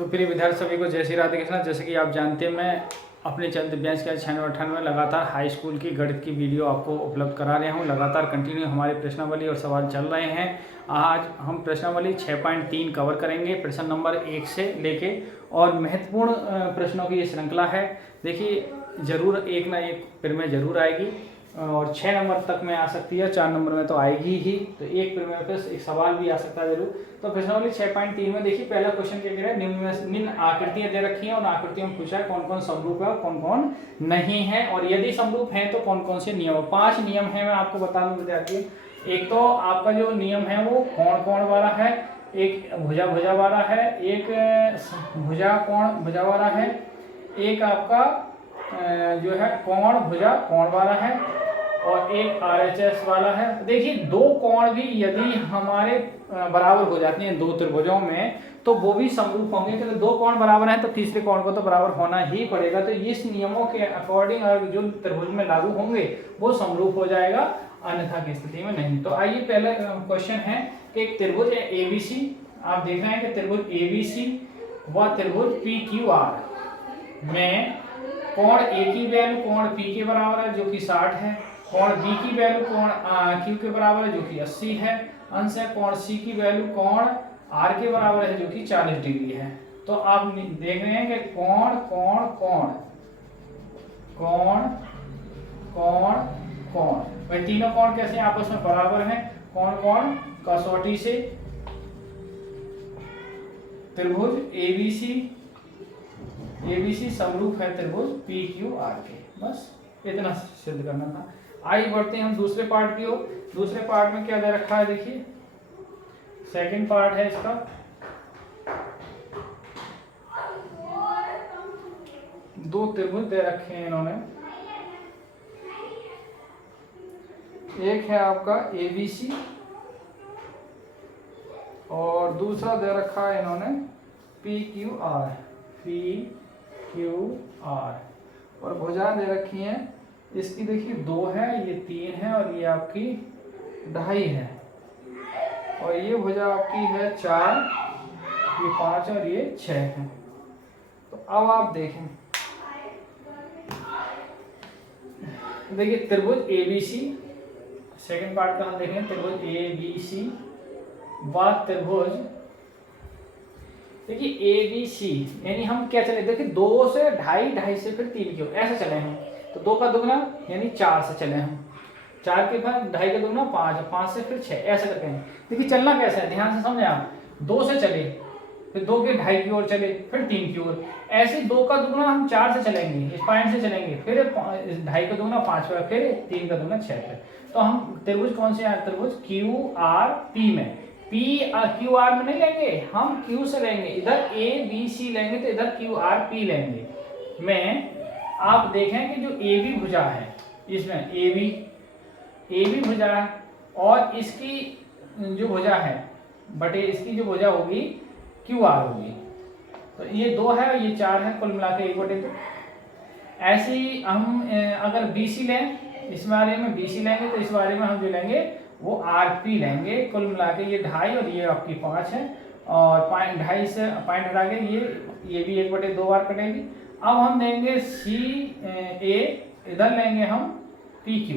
तो प्रिय विद्यार्थी सभी को जय श्री राधे कृष्णा। जैसे कि आप जानते हैं, मैं अपने चैनल दिव्यांश के 96 में लगातार हाई स्कूल की गणित की वीडियो आपको उपलब्ध करा रहा हूँ। लगातार कंटिन्यू हमारे प्रश्नावली और सवाल चल रहे हैं। आज हम प्रश्नावली 6.3 कवर करेंगे, प्रश्न नंबर 1 से लेके, और महत्वपूर्ण प्रश्नों की ये श्रृंखला है। देखिए, ज़रूर एक ना एक फिर में ज़रूर आएगी और 6 नंबर तक में आ सकती है, 4 नंबर में तो आएगी ही। तो एक फिर में प्लस एक सवाल भी आ सकता है जरूर। तो प्रश्नावली 6.3 में देखिए, पहला क्वेश्चन क्या कह रहा है, निम्न आकृतियां दे रखी हैं और आकृतियों में पूछा है कौन कौन समरूप है और कौन कौन नहीं है, और यदि समरूप है तो कौन कौन से नियम। 5 नियम है, मैं आपको बता दूं विद्यार्थी। एक तो आपका जो नियम है वो कोण कोण वाला है, एक भुजा भुजा वाला है, एक भुजा कोण भुजा वाला है, एक आपका जो है कोण भुजा कोण वाला है, और एक RHS वाला है। देखिए, दो कोण भी यदि हमारे बराबर हो जाती हैं दो त्रिभुजों में, तो वो भी समरूप होंगे, क्योंकि दो कोण बराबर हैं तो तीसरे कोण को तो बराबर होना ही पड़ेगा। तो इस नियमों के अकॉर्डिंग अगर जो त्रिभुज में लागू होंगे वो समरूप हो जाएगा, अन्यथा की स्थिति में नहीं। तो आइए, पहला क्वेश्चन है कि एक त्रिभुज है ABC। आप देख रहे हैं कि त्रिभुज ABC व त्रिभुज PQR में कोण A की वैल्यू कोण P के बराबर है जो कि 60 है, कोण B की वैल्यू कोण Q के बराबर है जो कि 80 है, अंश है कोण C की वैल्यू कोण R के बराबर है जो कि 40 डिग्री है। तो आप देख रहे हैं कि कोण कोण कोण कोण कोण कोण, भाई तीनों कोण कैसे आपस में बराबर हैं। कोण कोण कसौटी से त्रिभुज ABC समरूप है त्रिभुज PQR के। बस इतना सिद्ध करना था। आइए बढ़ते हैं हम दूसरे पार्ट की ओर। दूसरे पार्ट में क्या दे रखा है, देखिए सेकंड पार्ट है इसका। दो त्रिभुज दे रखे हैं इन्होंने, एक है आपका ABC और दूसरा दे रखा है इन्होंने PQR। और भुजा दे रखी हैं, इसकी देखिए 2 है, ये 3 है और ये आपकी 2.5 है, और ये भुजा आपकी है 4, ये 5 और ये 6 है। तो अब आप देखें, देखिए त्रिभुज ABC, सेकंड पार्ट का हम देखें, त्रिभुज ABC व त्रिभुज, देखिए ABC यानी हम क्या चले, देखिए 2 से 2.5, 2.5 से फिर 3 की ओर ऐसे चले हैं। तो 2 का दुगना यानी 4 से चले हम, 4 के बाद 2.5 का दुगना 5, 5 से फिर 6, ऐसे करते हैं। देखिए चलना कैसे है, ध्यान से समझे आप। 2 से चले, फिर 2 के 2.5 की ओर चले, फिर 3 की ओर, ऐसे 2 का दुगना हम 4 से चलेंगे, इस पॉइंट से चलेंगे, फिर 2.5 का दुगना 5 पर, फिर 3 का दुगना 6 पर। तो हम त्रिभुज कौन से हैं, त्रिभुज QRP में, QR में नहीं लेंगे, हम Q से लेंगे, इधर ABC लेंगे तो इधर QRP लेंगे। में आप देखें कि जो AB भुजा है, इसमें AB भुजा है और इसकी जो भुजा है बटे इसकी जो भुजा होगी QR होगी। तो ये 2 है और ये 4 है, कुल मिला के 1/2। ऐसे ही हम अगर BC लें, इस बारे में BC लेंगे तो इस बारे में हम जो लेंगे वो RP लेंगे। कुल मिला के ये 2.5 और ये आपकी 5 है, और 2.5 से पॉइंट हटा के ये भी 1/2 बार कटेगी। अब हम देंगे CA, इधर लेंगे हम PQ,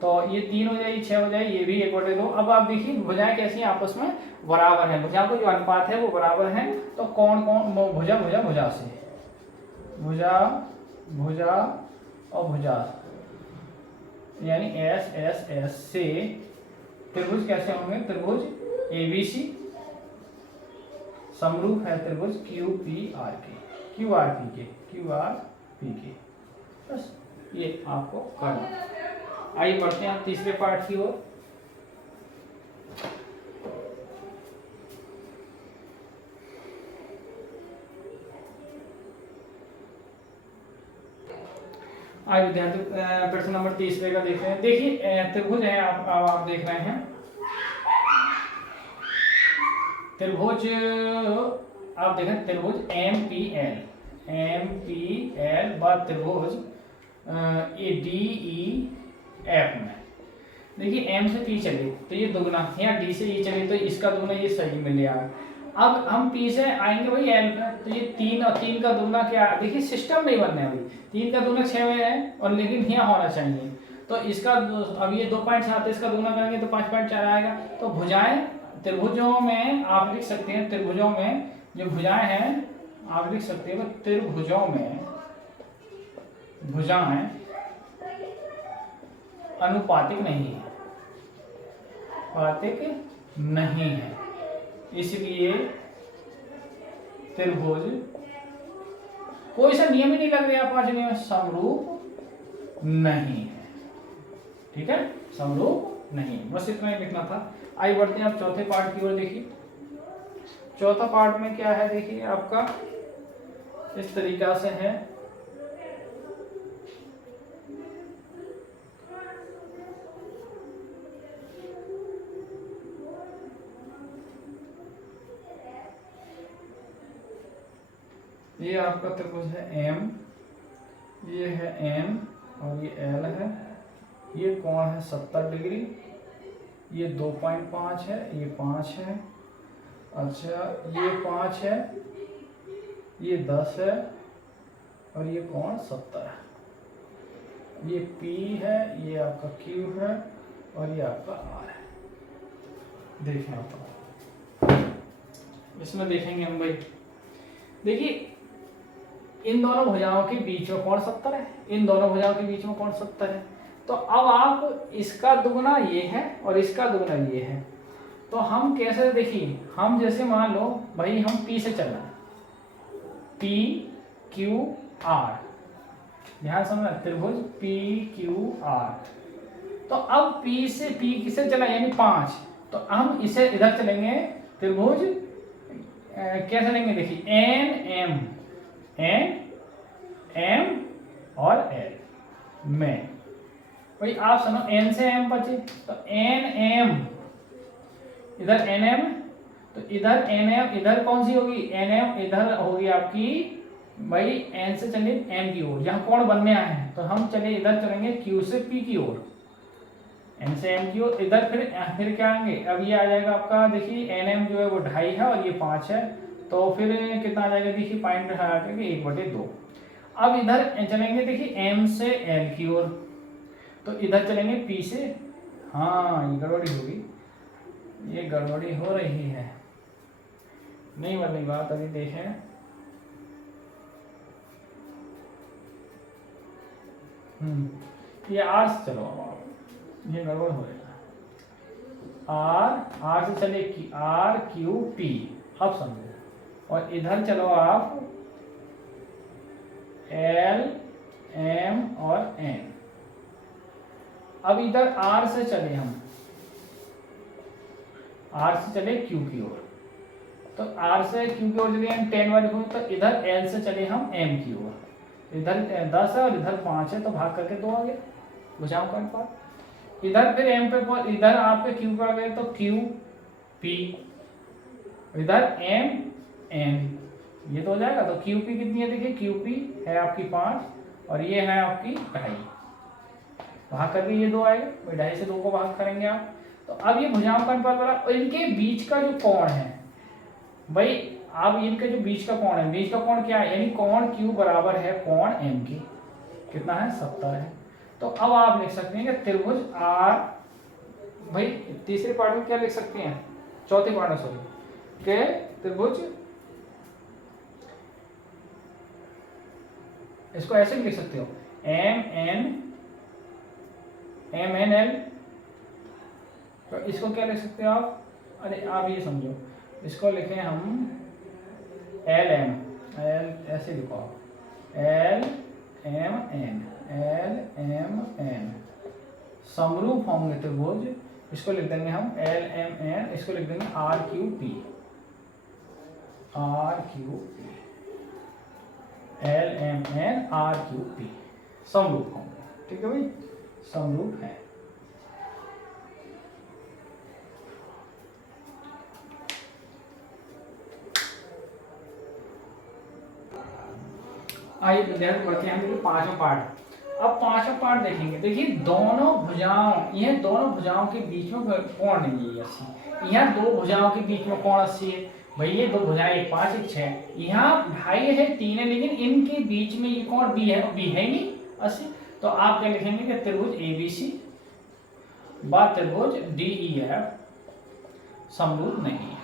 तो ये 3 हो जाएगी, 6 हो जाएगी, ये भी 1/2। अब आप देखिए भुजाएं कैसी आपस में बराबर हैं, भुजा को जो अनुपात है वो बराबर है। तो कौन कौन, भुजा भुजा भुजा से, भुजा भुजा और भुजा यानी S से त्रिभुज कैसे होंगे, त्रिभुज ABC समरूप है त्रिभुज QRP के। बस ये आपको करना। आइए बढ़ते हैं तीसरे पार्ट की ओर। आइए विद्यार्थी, प्रश्न नंबर 30 का देखते हैं। देखिए त्रिभुज है, आप देख रहे हैं त्रिभुज, आप देखें त्रिभुज MPL व त्रिभुज DEF में। देखिए M से P चले तो ये दुगना, या D से E चले तो इसका दुगना, ये सही मिल जाएगा। अब हम पी से आएंगे भाई एल पे, तो ये 3 और 3 का दुगना क्या, देखिए सिस्टम नहीं बनने अभी, 3 का दुगना 6 में है और लेकिन यहाँ होना चाहिए, तो इसका अब ये 2.7 इसका दुगना करेंगे तो 5.4 आएगा। तो भुजाएं त्रिभुजों में आप लिख सकते हैं, त्रिभुजों में जो भुजाएं हैं आप लिख सकते हैं, त्रिभुजों में भुजाएं अनुपातिक नहीं है, अनुपातिक नहीं है, इसलिए त्रिभुज कोई सा नियम ही नहीं लग रहा 5 में, समरूप नहीं है। ठीक है, समरूप नहीं, बस इतना ही लिखना था। आइए बढ़ते हैं आप चौथे पार्ट की ओर। देखिए चौथा पार्ट में क्या है, देखिए आपका इस तरीका से है। ये आपका त्रिभुज है एम, ये है एन और ये एल है, ये कोण है 70 डिग्री, ये 2.5 है, ये 5 है, अच्छा ये 5 है, ये 10 है और ये कोण 70 है, ये P है, ये आपका Q है और ये आपका R है। देखना तो इसमें देखेंगे हम भाई, देखिए इन दोनों भुजाओं के बीच में कोण 70 है, इन दोनों भुजाओं के बीच में कोण 70 है, तो अब आप इसका दुगना ये है और इसका दुगना ये है, तो हम कैसे, देखिए हम जैसे मान लो भाई हम P से चल रहे हैं, P Q R, ध्यान समझना, त्रिभुज P Q R, तो अब P से P किसे चला यानी 5, तो हम इसे इधर चलेंगे, त्रिभुज क्या चलेंगे, देखिए N M और L में, भाई आप सुनो N से M बचे, तो N M इधर N M, तो इधर N M, इधर कौन सी होगी N M, इधर होगी आपकी भाई N से चलिए M की ओर, जहाँ कोण बनने आए हैं, तो हम चलिए इधर चलेंगे Q से P की ओर, N से M की ओर, इधर फिर क्या आएंगे, अब ये आ जाएगा आपका, देखिए N M जो है वो 2.5 है और ये 5 है, तो फिर कितना आ जाएगा, देखिए पॉइंट हटा के 1/2। अब इधर चलेंगे देखिए M से L की ओर, तो इधर चलेंगे P से, हाँ ये गड़बड़ी होगी, ये गड़बड़ी हो रही है, नहीं वाली बात अभी देखें, ये R से चलो, अब ये गड़बड़ हो रहा है, R से चले R Q P, अब समझो, और इधर चलो आप L M और N, अब इधर R से चले हम, R से चले Q की ओर, तो R से Q की ओर चले हम 10 वाले को, तो इधर L से चले हम M की ओर, इधर 10 है और इधर 5 है, तो भाग करके 2 आ गया, बुझाओ का पास, इधर फिर M पे, इधर आपके Q का आ गया, तो Q P, इधर M N, ये तो हो जाएगा, तो QP कितनी है, देखिए QP है आपकी 5 और ये है आपकी 2.5, भाग करके ये 2 आएगा, 2.5 से 2 को भाग करेंगे आप, तो अब ये भुजाओं का अनुपात बड़ा, और इनके बीच का जो कोण है भाई, अब इनके जो बीच का कोण है, बीच का कोण क्या है, यानी कोण Q बराबर है कोण M की, कितना है 70 है, तो अब आप लिख सकते हैं कि त्रिभुज R, भाई तीसरे पार्ट में क्या लिख सकते हैं, चौथे पार्ट में सॉरी, के त्रिभुज, इसको ऐसे भी लिख सकते हो M N L, तो इसको क्या लिख सकते हो आप, अरे आप ये समझो, इसको लिखें हम L M, L ऐसे लिखो आप, L M N, समरूप होंगे त्रिभुज, इसको लिख देंगे हम L M N, इसको लिख देंगे R Q P, L M N R Q P, समरूप होंगे, ठीक है भाई, समरूप है। आइए विद्यार्थी बढ़ते हैं देखिए पांचवा पार्ट। अब पांचवा पार्ट देखेंगे, देखिए दोनों भुजाओं, दोनों भुजाओं के बीच में कोण नहीं है 80, यहाँ दो भुजाओं के बीच में कोण 80 है, भाई ये दो भुजाएं, एक 5 एक 6, यहाँ ढाई है 3 है, लेकिन इनके बीच में ये कौन बी है, बी है नहीं 80। तो आप क्या लिखेंगे कि त्रिभुज ABC व त्रिभुज DEF समरूप नहीं है।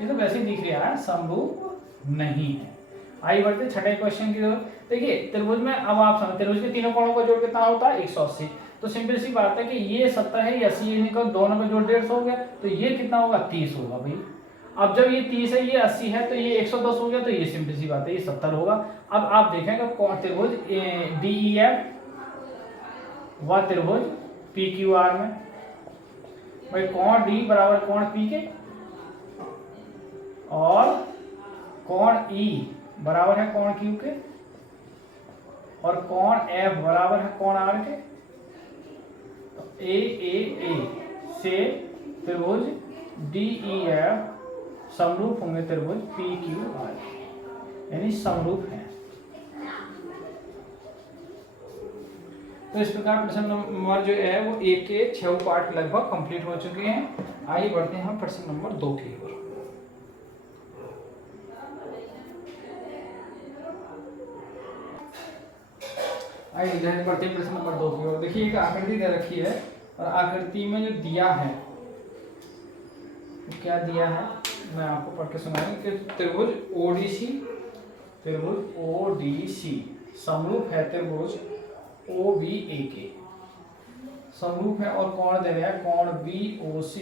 ये तो वैसे ही दिख रहा है समरूप नहीं है। आइए बढ़ते छठे क्वेश्चन की तरफ। देखिए त्रिभुज में अब आप समझ, त्रिभुज के तीनों कोणों का जोड़ कितना होता है 180। तो सिंपल सी बात है कि ये 70 है, ये 80 है, इनका दोनों में जोड़ 150 हो गया, तो ये कितना होगा 30 होगा भाई। अब जब ये 30 है, ये 80 है, तो ये 110 हो गया, तो ये सिंपल सी बात है ये 70 होगा। अब आप देखेंगे कौन त्रिभुज DEF व त्रिभुज PQR में भाई कोण D बराबर कोण P के और कोण E बराबर है कोण Q के और कोण F बराबर है कोण R के। तो AAA से त्रिभुज DEF समरूप होंगे त्रिभुज PQR, यानी समरूप है। तो इस प्रकार प्रश्न नंबर जो है वो 1 के 6 पार्ट लगभग कंप्लीट हो चुके हैं। आइए बढ़ते हैं हम प्रश्न नंबर 2 की ओर। आइए बढ़ते हैं प्रश्न नंबर 2 की ओर। देखिए एक आकृति दे रखी है और आकृति में जो दिया है तो क्या दिया है मैं आपको पढ़ के सुनाऊंगा कि त्रिभुज ODC समरूप है त्रिभुज OBA के, समरूप है और कोण दे रहा है कोण BOC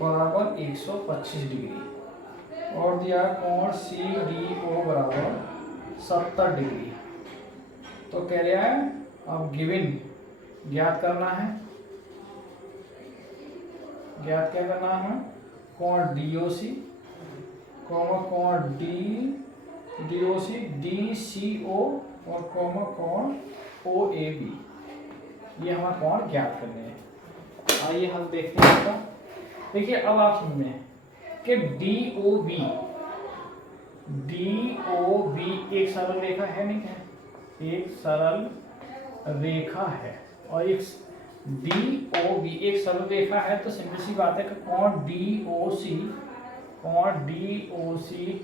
बराबर 125 डिग्री और दिया कोण CDO बराबर 70 डिग्री। तो कह रहा है अब गिवन ज्ञात करना है, ज्ञात क्या करना है कोण DOC कोण DOC DCO और कोण OAB, ये हमारा कोण ज्ञात करने हैं। आइए हम देखते हैं इसका। देखिए अब आप समझे कि DOB एक सरल रेखा है, नहीं है, एक सरल रेखा है और एक DOB एक सरल रेखा है। तो सिंपल सी बात है कि कोण DOC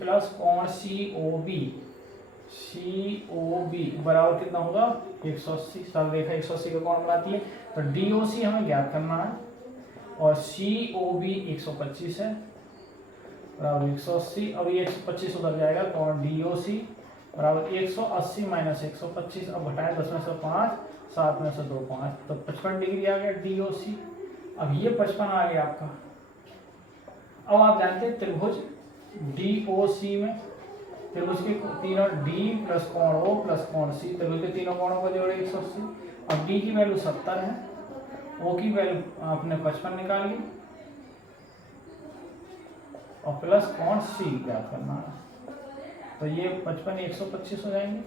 प्लस कोण COB बराबर कितना होगा 180। सरल रेखा 180 का कोण बनाती है। तो DOC हमें ज्ञात करना है और COB 125 है बराबर 180। अब ये 125 उधर जाएगा, कोण DOC बराबर 180 माइनस 125। अब घटाएं 10 में से 5, 7 में से 2 5, तो 55 डिग्री आ गया DOC। अब ये 55 आ गया आपका। अब आप जानते हैं त्रिभुज DOC में त्रिभुज के तीनों D प्लस कोण O प्लस कोण C, त्रिभुज के तीनों कोणों का जोड़ 180। अब D की वैल्यू 70 है, O की वैल्यू आपने 55 निकाल ली और प्लस कोण C ज्ञात करना है। तो ये 55 125 हो जाएंगे।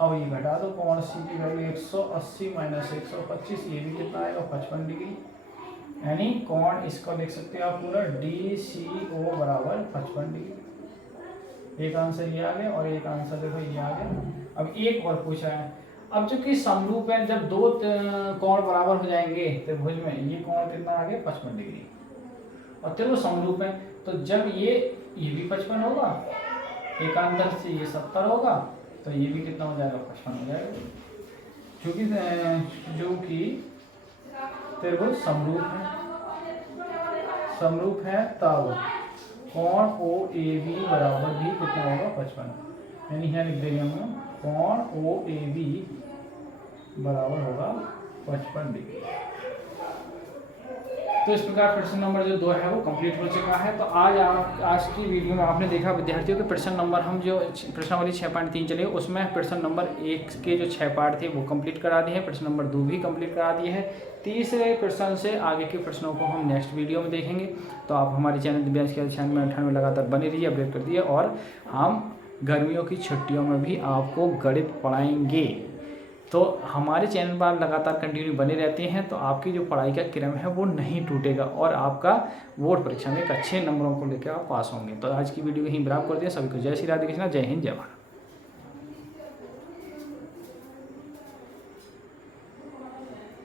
अब ये घटा दो, कोण C की वैल्यू 180 माइनस 125, ये भी कितना आएगा 55 डिग्री, यानी कोण इसको लिख सकते हो आप पूरा DCO बराबर 55 डिग्री। एक आंसर ये आ गया और एक आंसर देखो ये आ गया। अब एक और पूछा है, अब चूंकि समरूप है, जब दो कोण बराबर हो जाएंगे त्रिभुज में, ये कोण कितना आ गया 55 डिग्री और त्रिभुज समरूप है, तो जब ये भी 55 होगा, एकांतर से ये 70 होगा, तो ये भी कितना हो जाएगा 55 हो जाएगा। जो कि त्रिभुज समरूप है तब कोण OAB बराबर भी कितना होगा 55, यानी यहाँ लिख देंगे हम कोण OAB बराबर होगा 55 डिग्री। तो इस प्रकार प्रश्न नंबर जो 2 है वो कंप्लीट हो चुका है। तो आज की वीडियो में आपने देखा विद्यार्थियों के प्रश्न नंबर, हम जो प्रश्नावली 6.3 चले उसमें प्रश्न नंबर 1 के जो 6 पार्ट थे वो कंप्लीट करा दिए हैं, प्रश्न नंबर 2 भी कंप्लीट करा दिए हैं। तीसरे प्रश्न से आगे के प्रश्नों को हम नेक्स्ट वीडियो में देखेंगे। तो आप हमारे चैनल दिव्यांश के 96 में लगातार बने रहिए, अपडेट कर दिए, और हम गर्मियों की छुट्टियों में भी आपको गणित पढ़ाएंगे। तो हमारे चैनल पर लगातार कंटिन्यू बने रहते हैं, तो आपकी जो पढ़ाई का क्रम है वो नहीं टूटेगा और आपका बोर्ड परीक्षा में एक अच्छे नंबरों को लेकर आप पास होंगे। तो आज की वीडियो यहीं बराबर कर दिया। सभी को जय श्री राधे कृष्णा, जय हिंद, जय भारत।